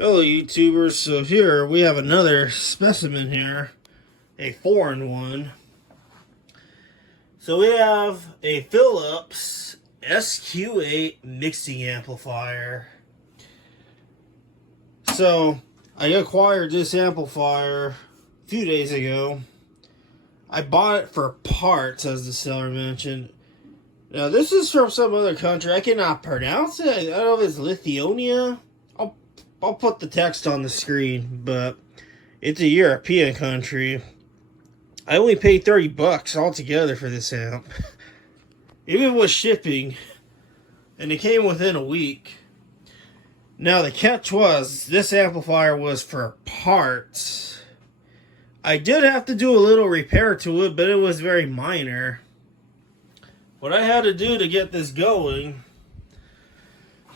Hello YouTubers, so here we have another specimen here, a foreign one. So we have a Philips SQ8 mixing amplifier. So I acquired this amplifier a few days ago. I bought it for parts, as the seller mentioned. Now this is from some other country. I cannot pronounce it. I don't know if it's Lithuania. I'll put the text on the screen, but it's a European country. I only paid 30 bucks altogether for this amp. Even with shipping. And it came within a week. Now the catch was, this amplifier was for parts. I did have to do a little repair to it, but it was very minor. What I had to do to get this going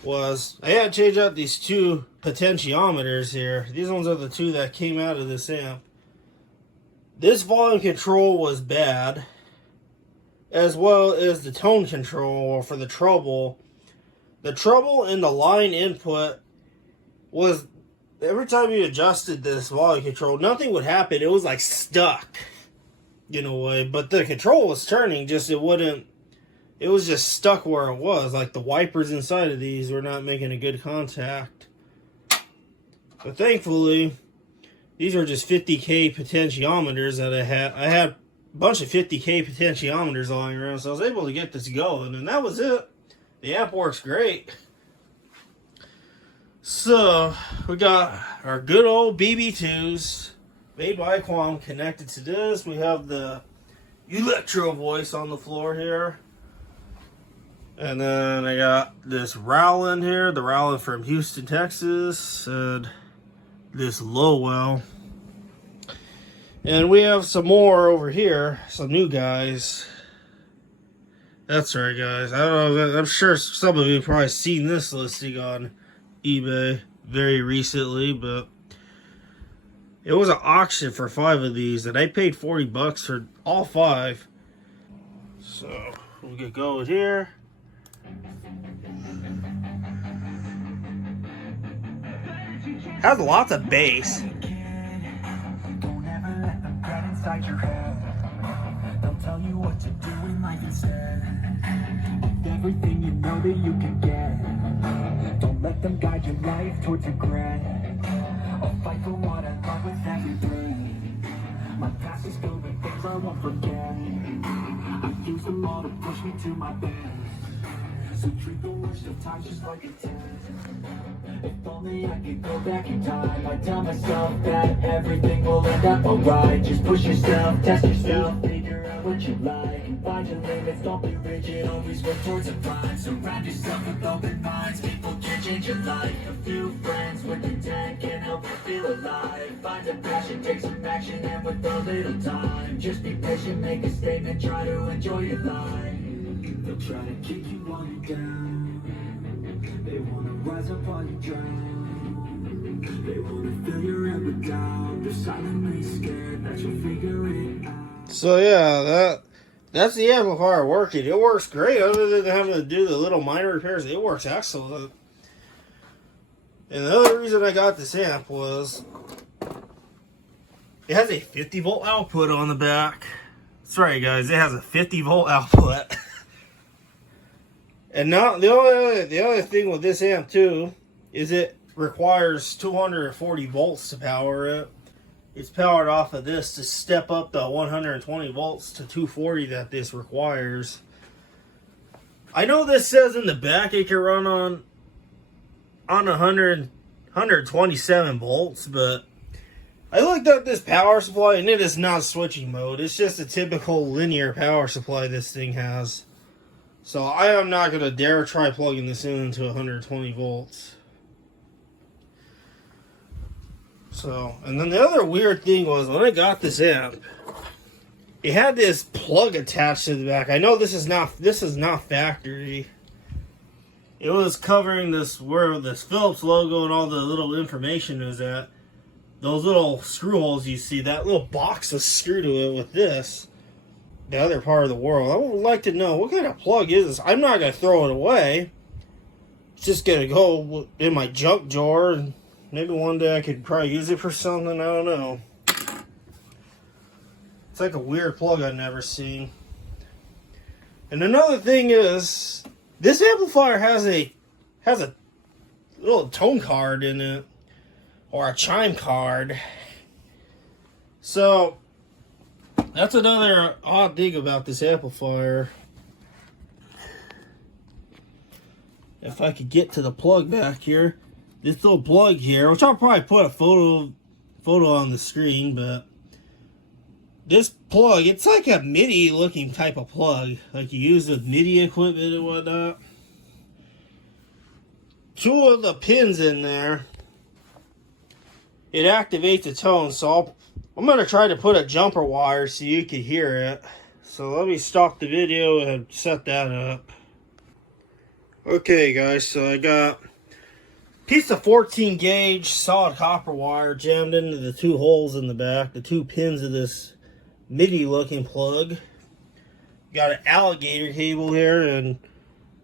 was I had to change out these two potentiometers here. These ones are the two that came out of this amp. This volume control was bad, as well as the tone control for the treble. The treble and the line input was, every time you adjusted this volume control, nothing would happen. It was like stuck in a way, but the control was turning, just it wouldn't. It was just stuck where it was. Like the wipers inside of these were not making a good contact. But thankfully, these are just 50K potentiometers that I had. I had a bunch of 50K potentiometers lying around, so I was able to get this going. And that was it. The amp works great. So, we got our good old BB2s made by Quam connected to this. We have the Electro voice on the floor here. And then I got this Rowland here, the Rowland from Houston, Texas, and this Lowell. And we have some more over here, some new guys. That's right, guys. I don't know, I'm sure some of you have probably seen this listing on eBay very recently, but it was an auction for 5 of these, and I paid 40 bucks for all 5. So, we'll get going here. Has lots of bass. Don't ever let them get inside your head. They'll tell you what to do in life instead of everything you know that you can get. Don't let them guide your life towards regret. I'll fight for what I love with everything. My past is filled with things I won't forget. I use them all to push me to my best. So treat the worst of times just like a test. If only I could go back in time, I'd tell myself that everything will end up alright. Just push yourself, test yourself, figure out what you like, and find your limits, don't be rigid, always work towards a prime. Surround yourself with open minds, people can change your life. A few friends with intent can help you feel alive. Find a passion, take some action, and with a little time, just be patient, make a statement, try to enjoy your life. They'll try to kick you while you're down. They wanna rise up while you drown. They wanna fill your head with doubt. They're silently scared that you'll figure it out. So yeah, that's the amplifier working. It works great, other than having to do the little minor repairs. It works excellent. And the other reason I got this amp was it has a 50 volt output on the back. That's right, guys. It has a 50 volt output. And now the other thing with this amp too is it requires 240 volts to power it. It's powered off of this to step up the 120 volts to 240 that this requires. I know this says in the back it can run on 127 volts, but I looked up this power supply and it is not switching mode. It's just a typical linear power supply this thing has. So I am not going to dare try plugging this into 120 volts. So, and then the other weird thing was when I got this amp, it had this plug attached to the back. I know this is not factory. It was covering this where this Philips logo and all the little information is at. Those little screw holes you see, that little box was screwed to it with this. The other part of the world. I would like to know, what kind of plug is this? I'm not going to throw it away. It's just going to go in my junk drawer and Maybe one day I could probably use it for something, I don't know. It's like a weird plug I've never seen. And another thing is, this amplifier has a little tone card in it, or a chime card. So that's another odd thing about this amplifier. If I could get to the plug back here, this little plug here, which I'll probably put a photo on the screen, but this plug, it's like a MIDI looking type of plug, like you use with MIDI equipment and whatnot. Two of the pins in there, it activates the tone, so I'm going to try to put a jumper wire so you can hear it. So let me stop the video and set that up. Okay guys, so I got a piece of 14 gauge solid copper wire jammed into the two holes in the back, the two pins of this MIDI looking plug. Got an alligator cable here, and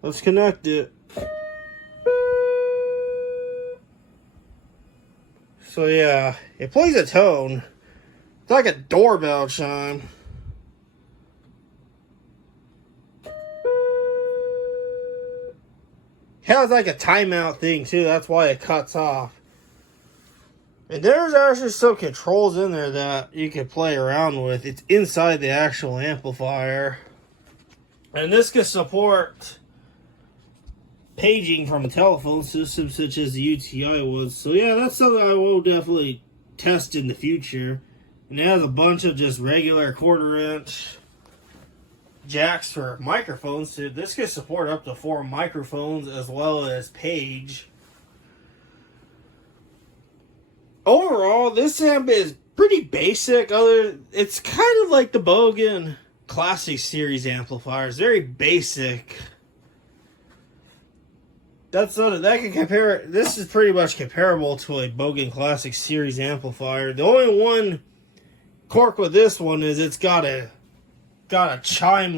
let's connect it. So yeah, it plays a tone. It's like a doorbell chime. It has like a timeout thing too, that's why it cuts off. And there's actually some controls in there that you can play around with. It's inside the actual amplifier. And this can support paging from a telephone system such as the UTI was. So yeah, that's something I will definitely test in the future. And it has a bunch of just regular 1/4 inch jacks for microphones. So this can support up to 4 microphones as well as page. Overall, this amp is pretty basic. It's kind of like the Bogen Classic Series amplifiers. Very basic. That can compare. This is pretty much comparable to a Bogen Classic Series amplifier. The only one quirk with this one is it's got a chime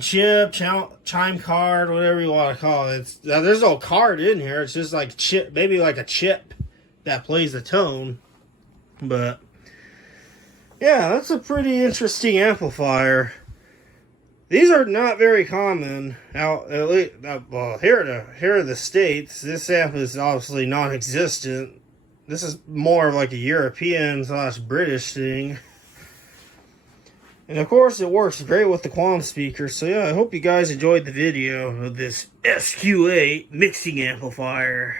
chip, chime card, whatever you want to call it. There's no card in here. It's just like chip, maybe like a chip that plays the tone. But yeah, that's a pretty interesting amplifier. These are not very common out, at least, well, here in the States. This amp is obviously non-existent. This is more of like a European/British thing. And of course, it works great with the Qualm speaker. So yeah, I hope you guys enjoyed the video of this SQ8 mixing amplifier.